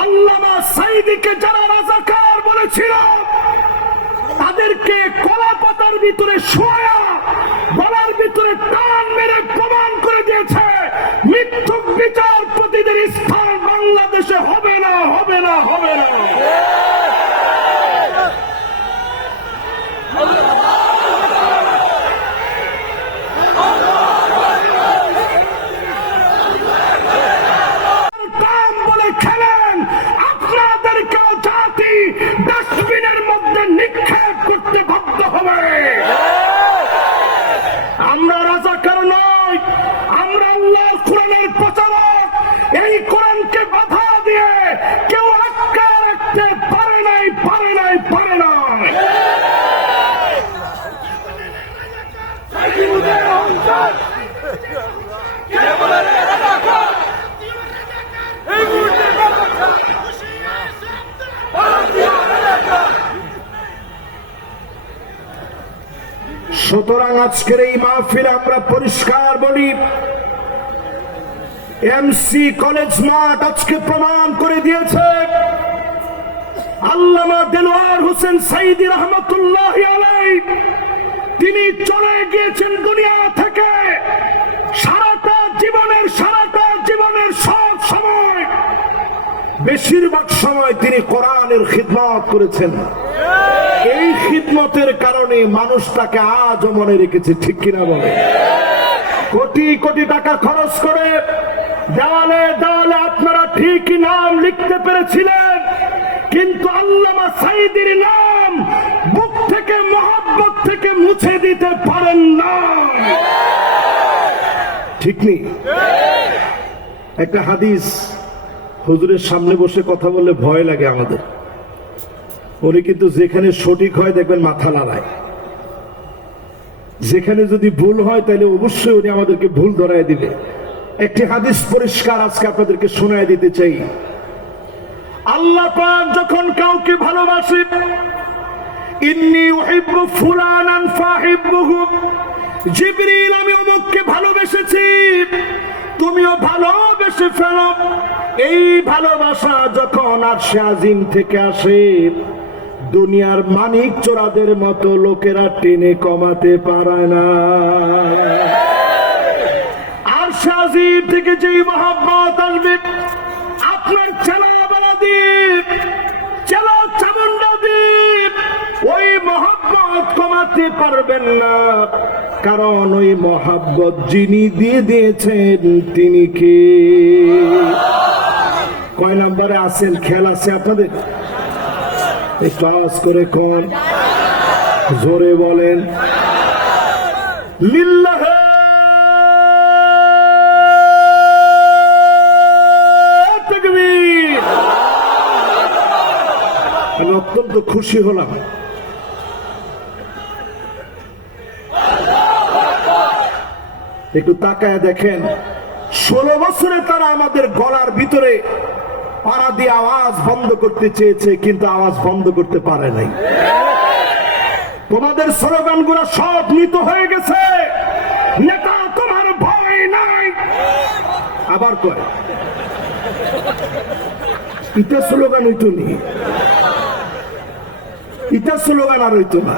আল্লামা সাইদিকে যারা রাজাকার বলেছিল, তাদেরকে কলা পাতার ভিতরে শোয়া, গলার ভিতরে টান মেরে প্রমাণ করে দিয়েছে, মিথ্যুক বিচারপতিদের স্থান বাংলাদেশে হবে না হবে না হবে না। ডাস্টবিনের মধ্যে নিক্ষেপ করতে বাধ্য হবে। আমরা রাজাকার নই, আমরা আল্লাহ কোরআনের প্রচারক। এই কোরআনকে বাধা দিয়ে কেউ আটকা রাখতে পারে নাই পারে নাই পারে নাই। সুতরাং আজকের এই মাহফিল আমরা পরিষ্কার বলি এমসি কলেজ মাঠ আজকে প্রমাণ করে দিয়েছে। আল্লামা দেলোয়ার হোসেন সাইদি রহমতুল্লাহ তিনি চলে গিয়েছেন দুনিয়া থেকে। সারাটা জীবনের সারাটা জীবনের সব সময়, বেশিরভাগ সময় তিনি কোরআনের খিদমত করেছেন। এই খিদমতের কারণে মানুষ তাকে আজও মনে রেখেছে, ঠিক কিনা বলে? কোটি কোটি টাকা খরচ করে দেওয়ালে দেওয়ালে আপনারা ঠিকই নাম লিখতে পেরেছিলেন, কিন্তু আল্লামা সাইদির নাম বুক থেকে, মহব্বত থেকে মুছে দিতে পারেন না। ঠিক নেই? একটা হাদিস হুজুরের সামনে বসে কথা বললে ভয় লাগে আমাদের। উনি কিন্তু যেখানে সঠিক হয় দেখবেন মাথা নাড়ায়। যেখানে যদি ভুল হয় তাহলে অবশ্যই উনি আমাদেরকে ভুল ধরায় দিবে। একটি হাদিস পরিষ্কার আজকে আপনাদেরকে শোনায় দিতে চাই। আল্লাহ পাক যখন কাউকে ভালোবাসে, ইন্নি উহিব্বু ফুলানান ফাহিব্বুহু জিবরিল, আমি অমুককে ভালোবেসেছি, তুমিও ভালোবেসে ফেলো। এই ভালোবাসা যখন আরশে আজিম থেকে আসে দুনিয়ার মানিক চোরাদের মতো লোকেরা টেনে কমাতে পারে না। আর সাজিব থেকে যেই মহাব্বত আসবে, আপনার চেলা দ্বীপ চেলা চামুন্ডা দ্বীপ ওই মহাব্বত কমাতে পারবেন না। কারণ ওই মহাব্বত যিনি দিয়ে দিয়েছেন, তিনি কে? কয় নম্বরে আছেন খেয়াল আছে আপনাদের? একটু করে কোন? জোরে বলেন। লিল্লাহে। আমি অত্যন্ত খুশি হলাম। একটু তাকায় দেখেন, ষোলো বছরে তারা আমাদের গলার ভিতরে পাড়া দিয়ে আওয়াজ বন্ধ করতে চেয়েছে, কিন্তু আওয়াজ বন্ধ করতে পারে নাই। তোমাদের স্লোগানগুলো সব মৃত হয়ে গেছে। নেতা, তোমার ভয় নাই। আবার কয় ইটা স্লোগান হইতো নি। ইটা স্লোগান আর হইতো না।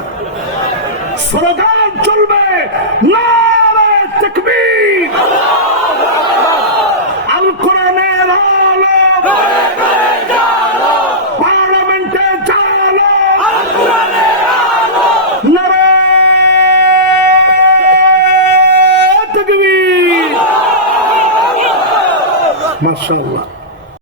স্লোগান চলবে। নারে তাকবীর। তাকবীর মাশাআল্লাহ।